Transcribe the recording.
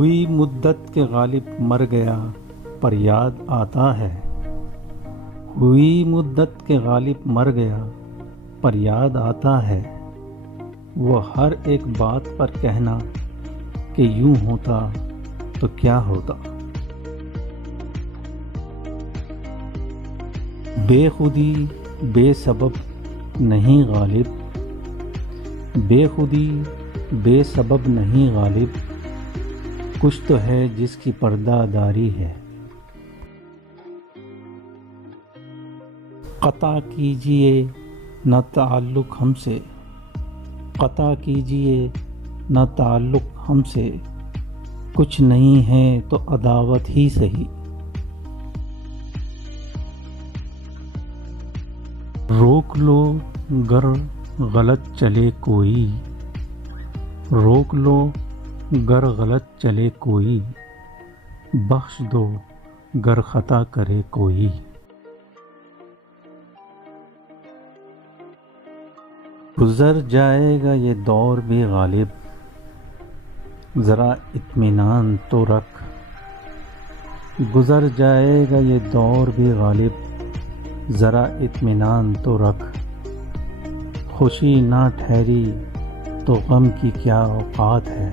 ہوئی مدت کے غالب مر گیا پر یاد آتا ہے، ہوئی مدت کے غالب مر گیا پر یاد آتا ہے، وہ ہر ایک بات پر کہنا کہ یوں ہوتا تو کیا ہوتا۔ بے خودی بے سبب نہیں غالب، بے خودی بے سبب نہیں غالب، کچھ تو ہے جس کی پردہ داری ہے۔ قطع کیجئے نہ تعلق ہم سے، قطع کیجئے نہ تعلق ہم سے، کچھ نہیں ہے تو عداوت ہی سہی۔ روک لو گر غلط چلے کوئی، روک لو گر غلط چلے کوئی، بخش دو گر خطا کرے کوئی۔ گزر جائے گا یہ دور بھی غالب، ذرا اطمینان تو رکھ، گزر جائے گا یہ دور بھی غالب، ذرا اطمینان تو رکھ، خوشی نہ ٹھہری تو غم کی کیا اوقات ہے۔